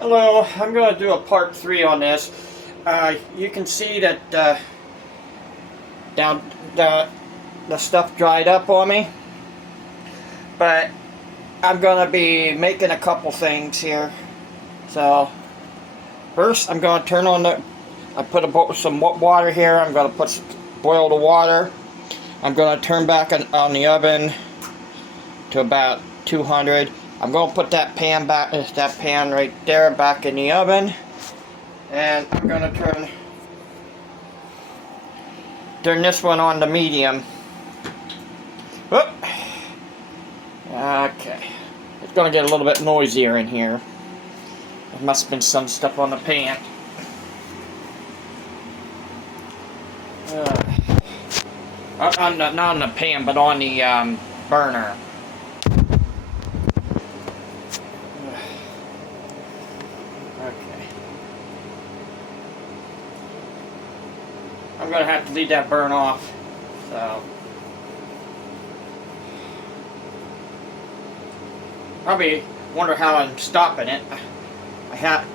Hello, I'm going to do a part 3 on this. You can see that down the stuff dried up on me, but I'm going to be making a couple things here. So first I'm going to turn on I put some water here. I'm going to boil the water. I'm going to turn back on the oven to about 200. I'm going to put that pan right there back in the oven, and I'm going to turn this one on to medium. Whoop. Okay, it's going to get a little bit noisier in here. There must have been some stuff on the pan. Not on the pan, but on the burner. Okay. I'm going to have to leave that burn off. So probably wonder how I'm stopping it. I'm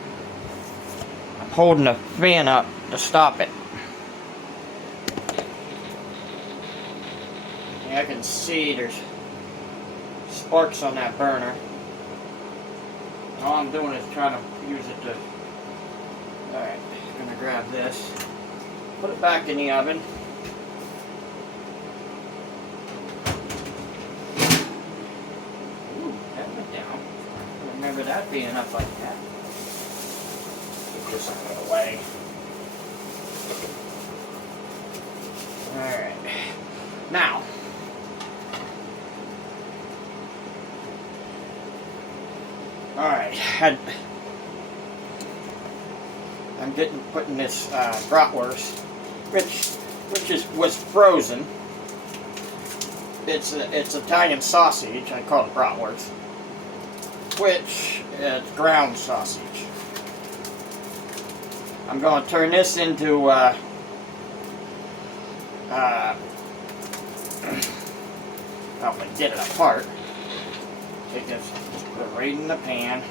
holding the fan up to stop it. Yeah, I can see there's sparks on that burner. All I'm doing is trying to use it to... Alright, I'm going to grab this, put it back in the oven. Ooh, that went down. I remember that being up like that. Get this out of the way. Alright. Now, alright, I'm putting this bratwurst, which was frozen. It's Italian sausage. I call it bratwurst, which is ground sausage. I'm going to turn this into help me get it apart. Take this, put it right in the pan.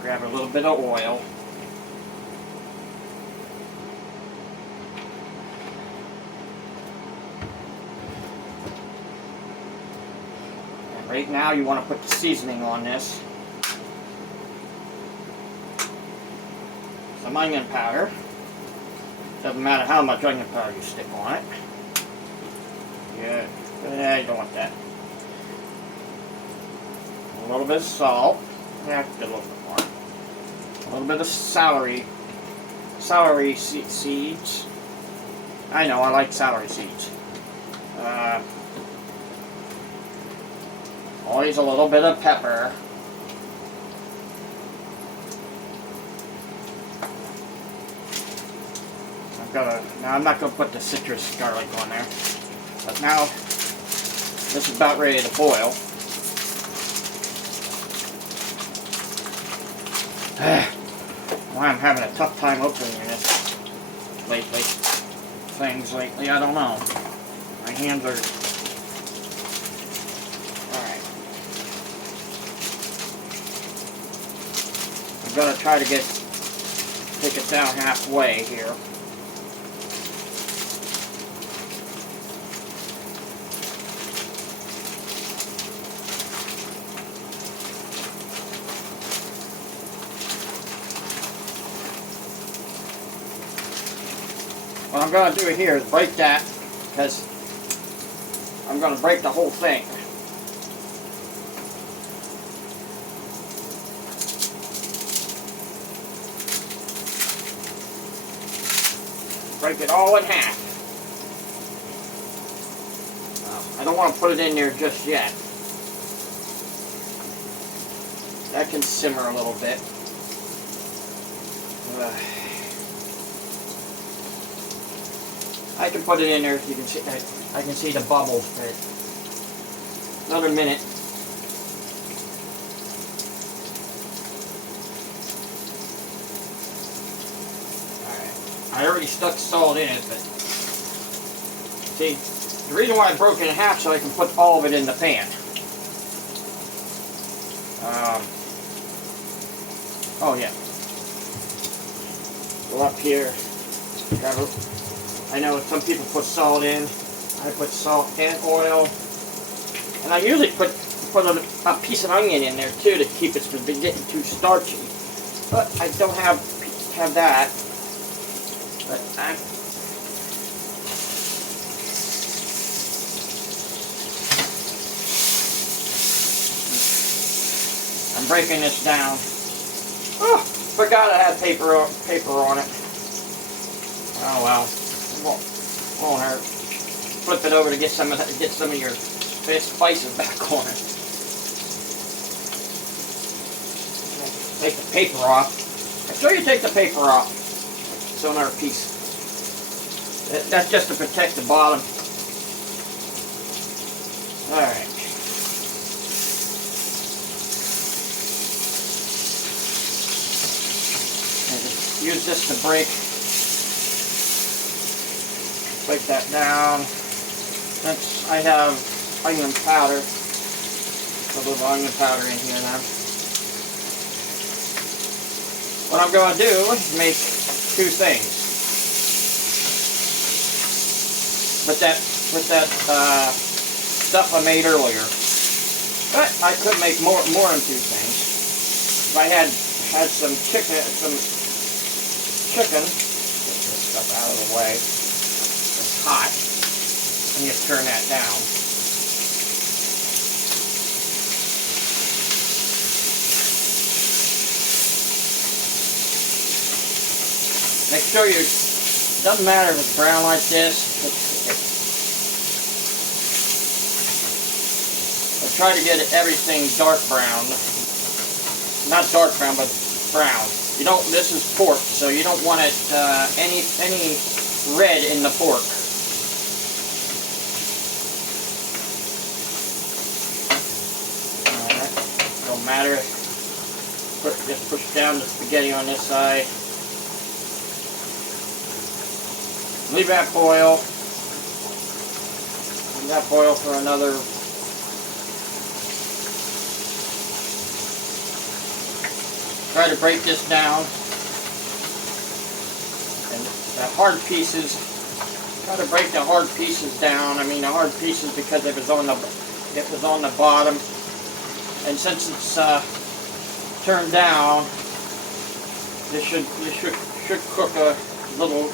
Grab a little bit of oil. And right now you want to put the seasoning on this. Some onion powder. Doesn't matter how much onion powder you stick on it. Yeah, you don't want that. A little bit of salt. Yeah, a little bit more. A little bit of celery seeds. I know, I like celery seeds. Always a little bit of pepper. Now I'm not going to put the citrus garlic on there, but now this is about ready to boil. Why I'm having a tough time opening this lately. I don't know. My hands are... Alright. I'm going to try to take it down halfway here. What I'm going to do here is break that, because I'm going to break the whole thing. Break it all in half. I don't want to put it in there just yet. That can simmer a little bit. I can put it in there. You can see. I can see the bubbles. But another minute. All right. I already stuck salt in it, but See, the reason why I broke it in half so I can put all of it in the pan. Oh yeah. Go up here. Grab it. I know some people put salt in. I put salt and oil. And I usually put a piece of onion in there too to keep it from getting too starchy. But I don't have that. But I'm breaking this down. Oh, forgot I had paper on it. Oh well, won't hurt. Flip it over to get some of your spices back on it. Take the paper off. Make sure you take the paper off. It's another piece. That's just to protect the bottom. All right. Use this to break that down. I have onion powder. A little onion powder in here now. What I'm going to do is make two things. With that stuff I made earlier. But I could make more than two things. If I had some chicken, get this stuff out of the way. It's hot. And just turn that down. Make sure doesn't matter if it's brown like this. I try to get everything dark brown. Not dark brown, but brown. This is pork, so you don't want it any red in the pork. Alright, don't matter. Just push down the spaghetti on this side. Leave that boil. Leave that boil for another. Try to break this down. And the hard pieces. Try to break the hard pieces down. I mean the hard pieces because it was on the bottom. And since it's turned down, this should cook a little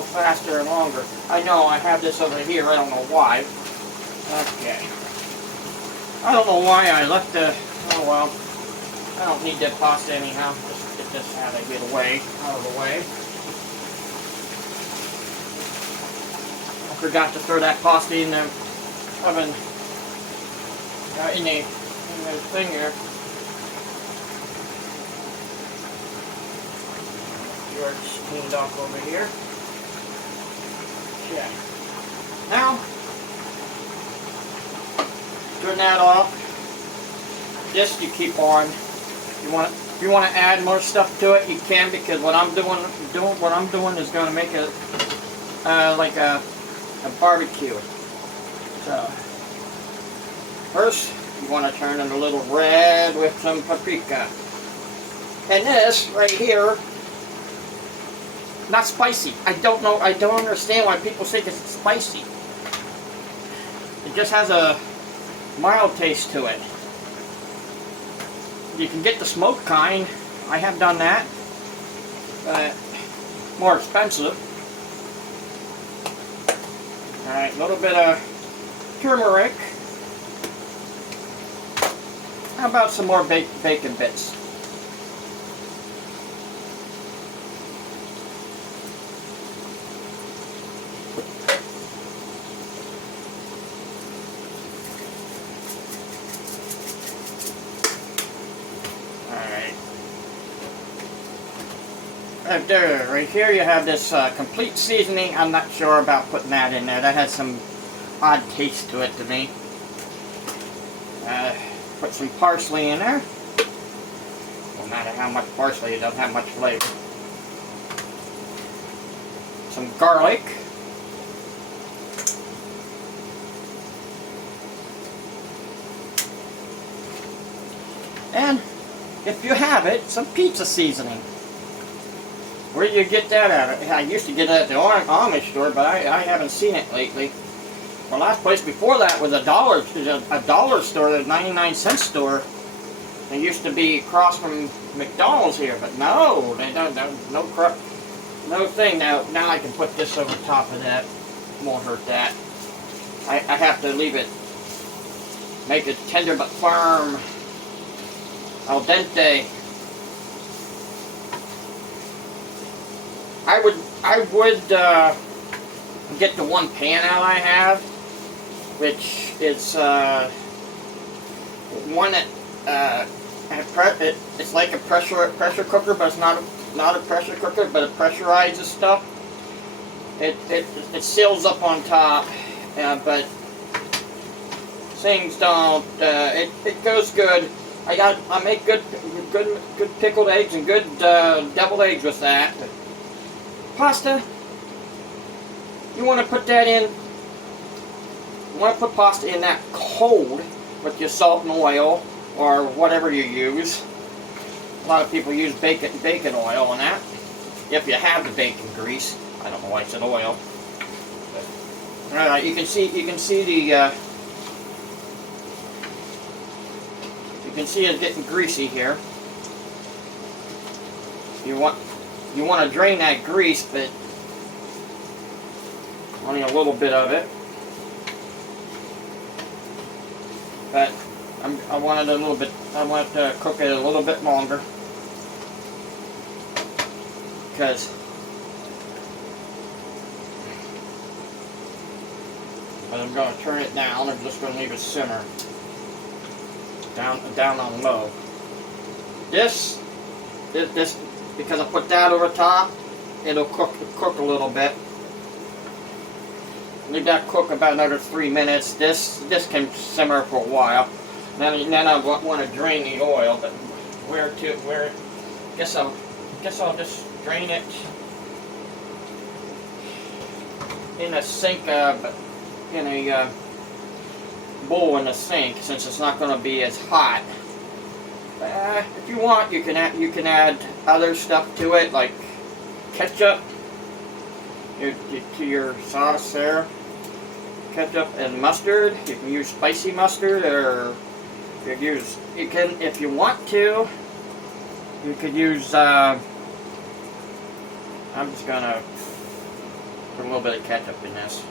faster and longer. I know I have this over here, I don't know why. Okay. I don't know why I left the, oh well. I don't need that pasta anyhow. Just get this out of the way. I forgot to throw that pasta in the oven. In the thing here. It's cleaned off over here. Okay. Now, turn that off. This you keep on. If you want to add more stuff to it, you can, because what I'm doing is going to make it like a barbecue. So first, you want to turn it a little red with some paprika. And this right here, not spicy. I don't understand why people think it's spicy. It just has a mild taste to it. You can get the smoked kind. I have done that. More expensive. Alright, a little bit of turmeric. How about some more bacon bits? Right here you have this complete seasoning. I'm not sure about putting that in there. That has some odd taste to it to me. Put some parsley in there. No matter how much parsley, it doesn't have much flavor. Some garlic. And if you have it, some pizza seasoning. Where do you get that at? I used to get it at the Amish store, but I haven't seen it lately. The last place before that was a dollar store, a 99-cent store. It used to be across from McDonald's here, but no, they don't. No thing. Now I can put this over top of that. Won't hurt that. I have to leave it. Make it tender but firm. Al dente. I would get the one pan out I have, which is one that it's like a pressure cooker, but it's not a pressure cooker, but it pressurizes stuff. It seals up on top, but things don't. It goes good. I make good pickled eggs and good deviled eggs with that. Pasta, you want to put that in. You want to put pasta in that cold with your salt and oil or whatever you use. A lot of people use bacon oil on that. If you have the bacon grease, I don't know why I said oil. You can see it getting greasy here. You want to drain that grease, but only a little bit of it. But I want it a little bit. I want to cook it a little bit longer because I'm going to turn it down. I'm just going to leave it simmer down on low. This because I put that over top, it'll cook a little bit. Leave that cook about another 3 minutes. This can simmer for a while. Then I want to drain the oil, but guess I'll just drain it in a sink, in a bowl in the sink, since it's not going to be as hot. If you want, you can add other stuff to it, like ketchup to your sauce there. Ketchup and mustard. You can use spicy mustard, or if you want to, you could use. I'm just gonna put a little bit of ketchup in this.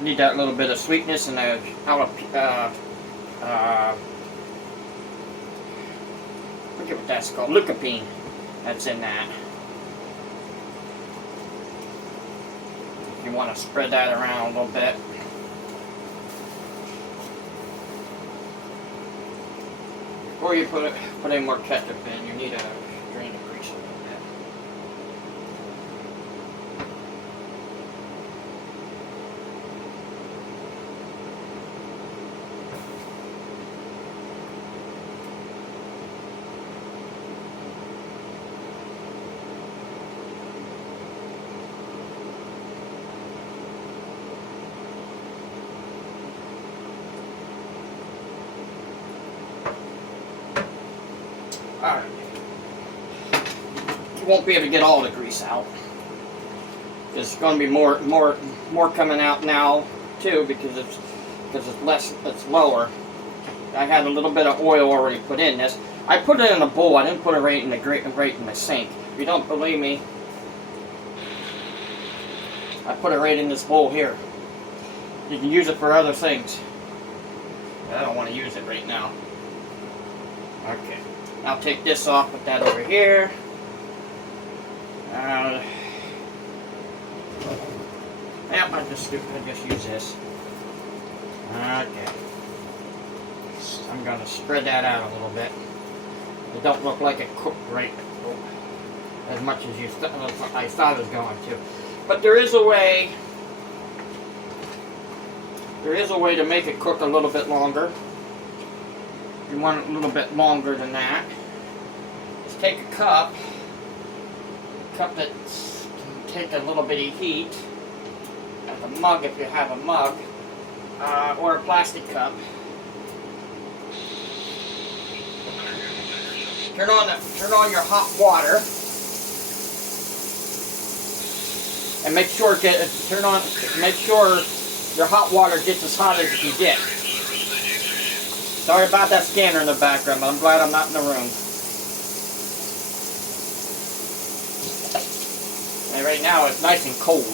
Need that little bit of sweetness and a forget what that's called. Lycopene. That's in that. You want to spread that around a little bit. Before you put in more ketchup in, you need to drain the grease a little bit. Alright. You won't be able to get all the grease out. There's going to be more coming out now too, because it's lower. I had a little bit of oil already put in this. I put it in a bowl. I didn't put it right in the sink. If you don't believe me, I put it right in this bowl here. You can use it for other things. I don't want to use it right now. Okay. I'll take this off, put that over here. Yep, I just use this. Okay. I'm going to spread that out a little bit. It don't look like it cooked right as much as I thought it was going to. But there is a way. There is a way to make it cook a little bit longer. If you want it a little bit longer than that, just take a cup that can take a little bit of heat, and a mug if you have a mug, or a plastic cup. turn on your hot water, and make sure your hot water gets as hot as it can get. Sorry about that scanner in the background, but I'm glad I'm not in the room. And right now it's nice and cold.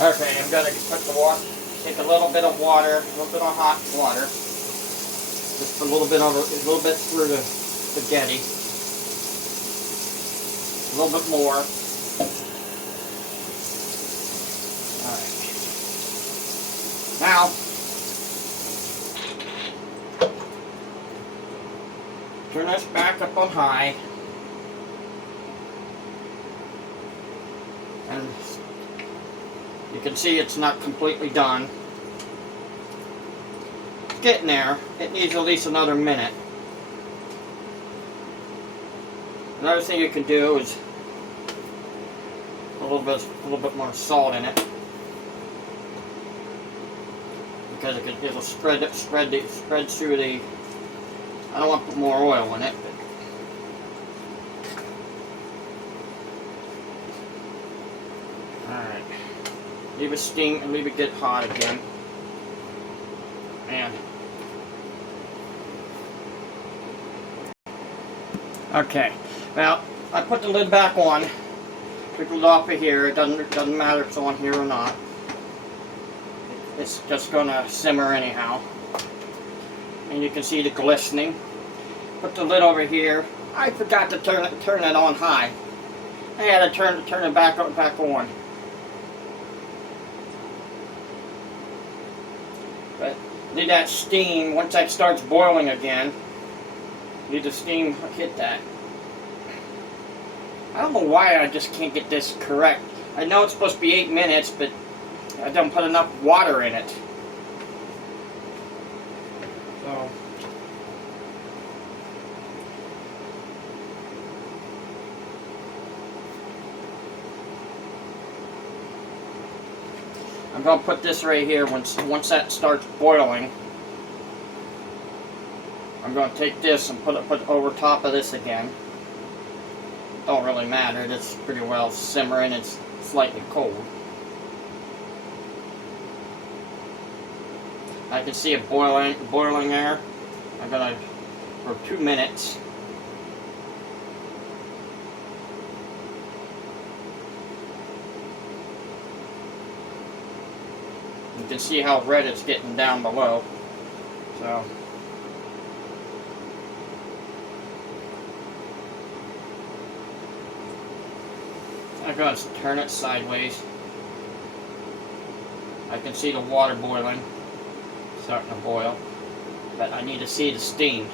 Okay, I'm gonna put the water. Take a little bit of water, a little bit of hot water, just a little bit through the spaghetti. A little bit more. Alright. Now, turn this back up on high. And you can see it's not completely done. It's getting there. It needs at least another minute. Another thing you can do is a little bit more salt in it, because it'll spread through the. I don't want to put more oil in it, but all right. Leave it steam and leave it get hot again. And okay, well, I put the lid back on. Took it off of here. It doesn't matter if it's on here or not. It's just gonna simmer anyhow. And you can see the glistening. Put the lid over here. I forgot to turn it on high. I had to turn it back on. But need that steam. Once that starts boiling again, need the steam hit that. I don't know why I just can't get this correct. I know it's supposed to be 8 minutes, but I don't put enough water in it. So I'm going to put this right here. Once that starts boiling, I'm going to take this and put it over top of this again. Don't really matter. It's pretty well simmering. It's slightly cold. I can see it boiling there. I'm gonna for 2 minutes. You can see how red it's getting down below. So. I'm going to turn it sideways. I can see the water boiling, starting to boil, but I need to see the steam.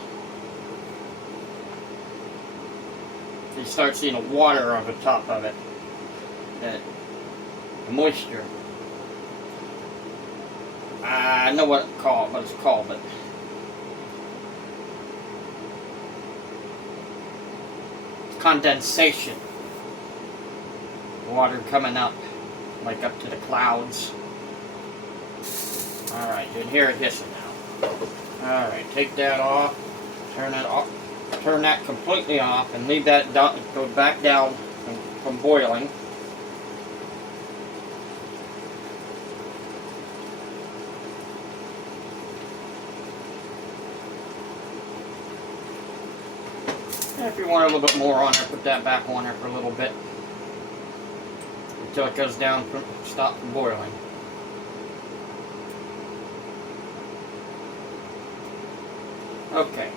You start seeing the water on the top of it, the moisture. I know what it's called, but condensation. Water coming up, like up to the clouds. Alright, you can hear it hissing now. Alright, take that off, turn that completely off, and leave that go back down from boiling. And if you want a little bit more on there, put that back on there for a little bit. Until it goes down, stop from boiling. Okay,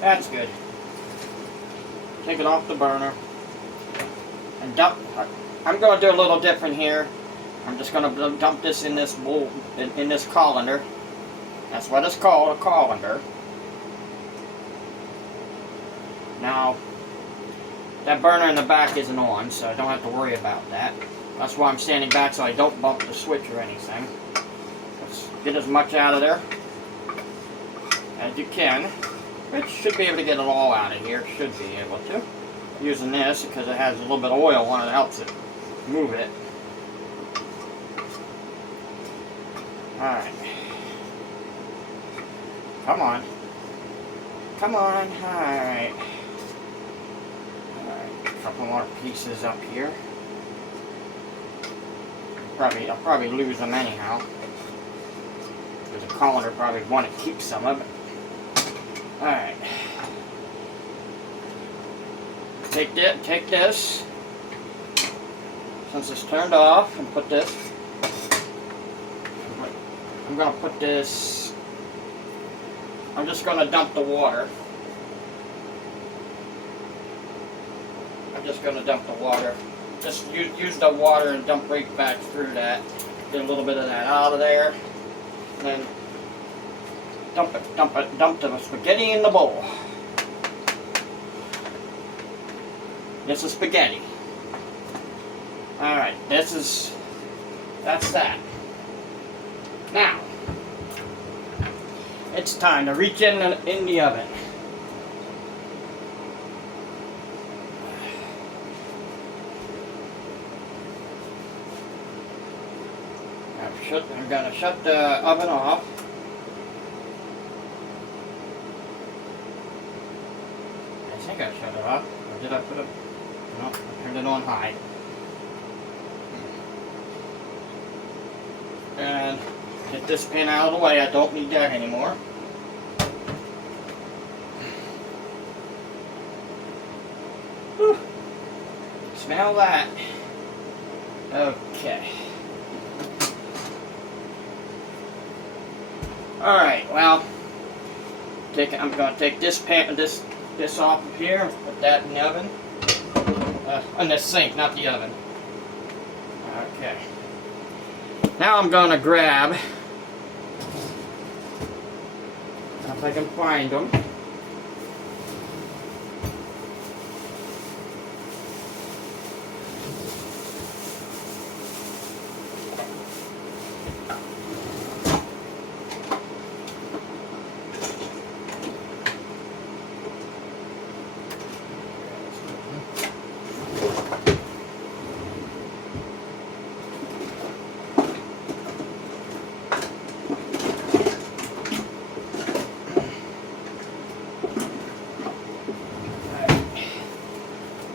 that's good. Take it off the burner and dump. I'm going to do a little different here. I'm just going to dump this in this bowl, in this colander. That's what it's called, a colander. Now, that burner in the back isn't on, so I don't have to worry about that. That's why I'm standing back, so I don't bump the switch or anything. Let's get as much out of there as you can. It should be able to get it all out of here. Should be able to. Using this because it has a little bit of oil on it, helps it move it. Alright. Come on. Come on. Alright. Alright, a couple more pieces up here. I'll probably lose them anyhow. Because the colander probably want to keep some of it. Alright. Take this. Since it's turned off, and put this. I'm going to put this. I'm just going to dump the water. Just use the water and dump right back through that. Get a little bit of that out of there. And then dump the spaghetti in the bowl. This is spaghetti. Alright, that's that. Now, it's time to reach in the oven. I'm going to shut the oven off. I think I shut it off. Or did I put it? No, I turned it on high. And get this pan out of the way. I don't need that anymore. Whew. Smell that. Okay. Alright, well, I'm going to take this pan, this off of here, and put that in the oven. In the sink, not the oven. Okay. Now I'm going to grab, if I can find them.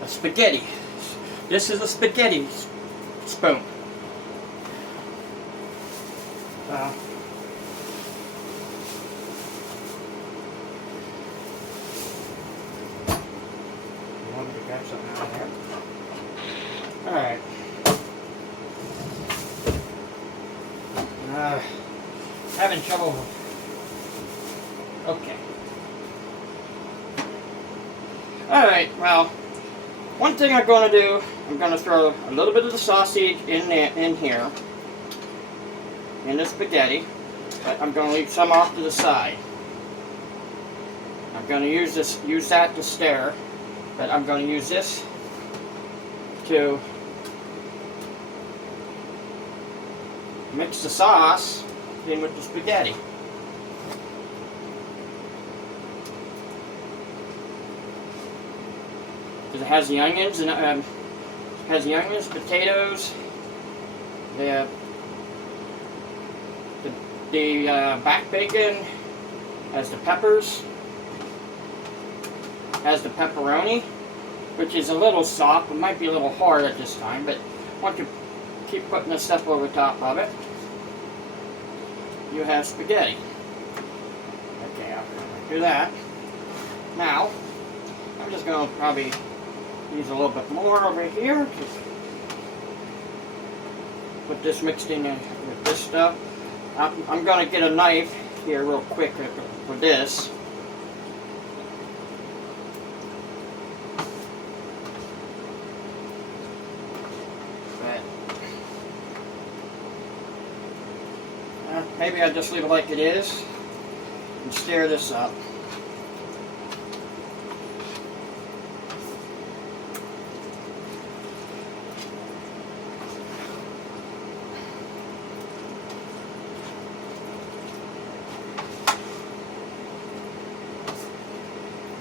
Spaghetti. This is a spaghetti spoon. You want me to grab something out of there? Alright. Having trouble. Okay. Alright, well. One thing I'm going to do, I'm going to throw a little bit of the sausage in here, in the spaghetti, but I'm going to leave some off to the side. I'm going to use that to stir, but I'm going to use this to mix the sauce in with the spaghetti. It has the onions and potatoes, the back bacon, has the peppers, has the pepperoni, which is a little soft. It might be a little hard at this time, but once you keep putting the stuff over top of it, you have spaghetti. Okay, I'll do that. Now, I'm just going to probably use a little bit more over here. Put this mixed in with this stuff. I'm going to get a knife here real quick for this. Maybe I'll just leave it like it is and stir this up.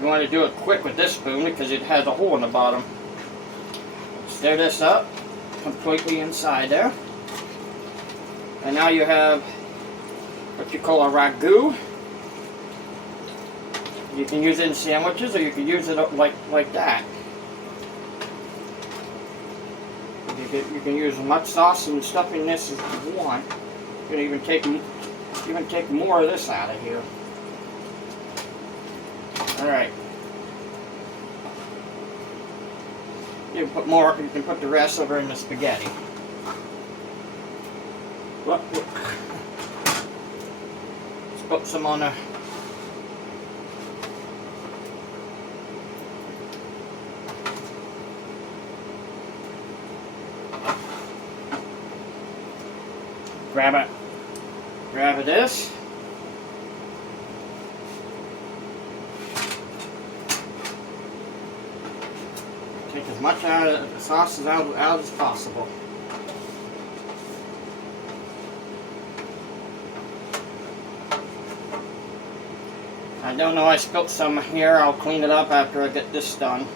You want to do it quick with this spoon because it has a hole in the bottom. Stir this up completely inside there. And now you have what you call a ragu. You can use it in sandwiches, or you can use it like that. You can use as much sauce and stuff in this as you want. You can even take more of this out of here. All right. You can put more. You can put the rest over in the spaghetti. Look. Let's put some on there. Grab this. Take as much out of the sauce out as possible. I don't know, I spilt some here. I'll clean it up after I get this done.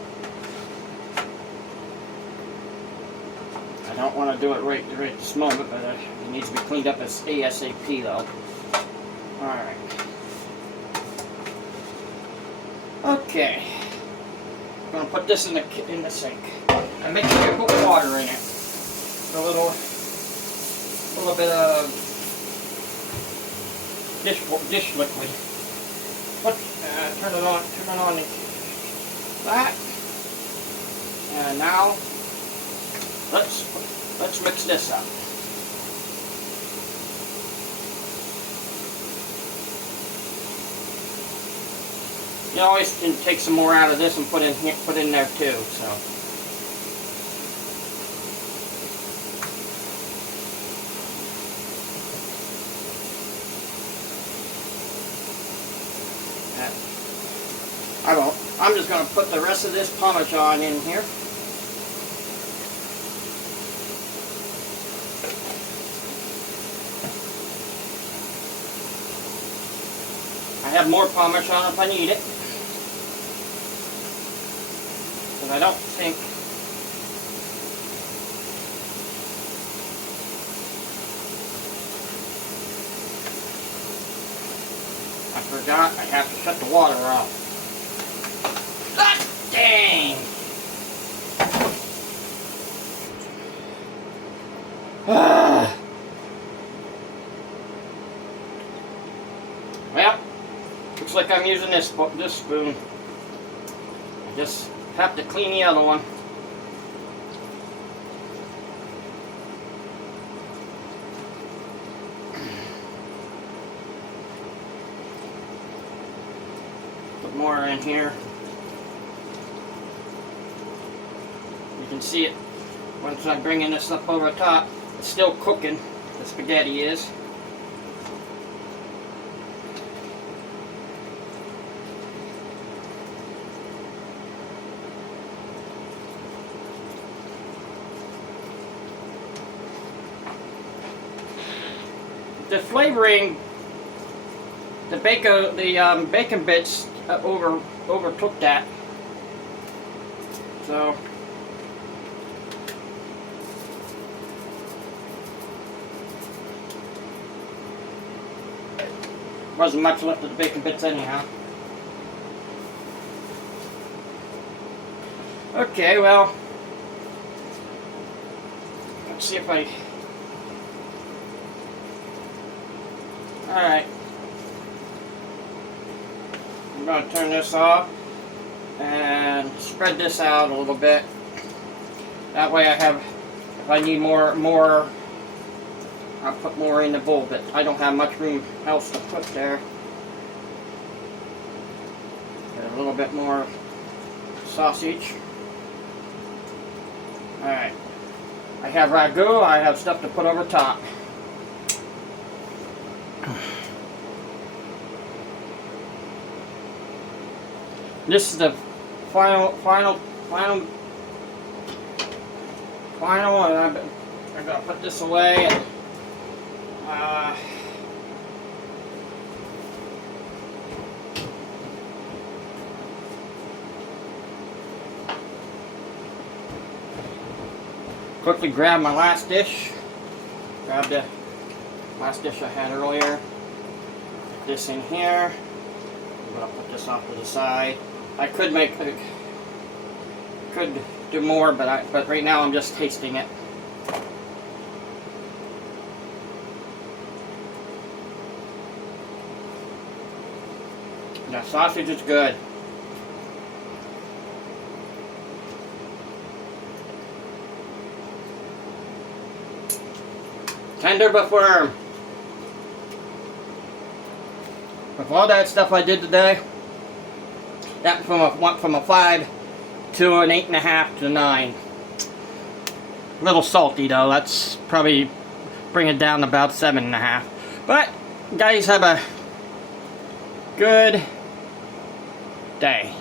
I don't want to do it right this moment, but it needs to be cleaned up as ASAP though. Alright. Okay. I'm going to put this in the sink. And make sure you put water in it. A little bit of dish liquid. Turn it on that. And now let's mix this up. You always can take some more out of this and put in there too. So. I'm just going to put the rest of this Parmesan in here. I have more Parmesan if I need it. But I don't think I forgot I have to shut the water off. Ah, dang! Well, looks like I'm using this spoon. I just have to clean the other one. Put more in here. You can see it once I bring in this up over top. It's still cooking, the spaghetti is. The flavoring, the bacon bits overtook that. So wasn't much left of the bacon bits anyhow. Okay, well, let's see if I. Alright. I'm going to turn this off and spread this out a little bit. That way I have, if I need more, I'll put more in the bowl, but I don't have much room else to put there. Get a little bit more sausage. Alright. I have ragu, I have stuff to put over top. This is the final, and I'm gonna put this away. And, quickly grab my last dish. Grab the last dish I had earlier. Put this in here. gonna put this off to the side. I could could do more, but right now I'm just tasting it. The sausage is good. Tender but firm. With all that stuff I did today, that went from a 5 to an 8.5 to 9. A little salty though. That's probably bring it down to about 7.5. But guys, have a good day.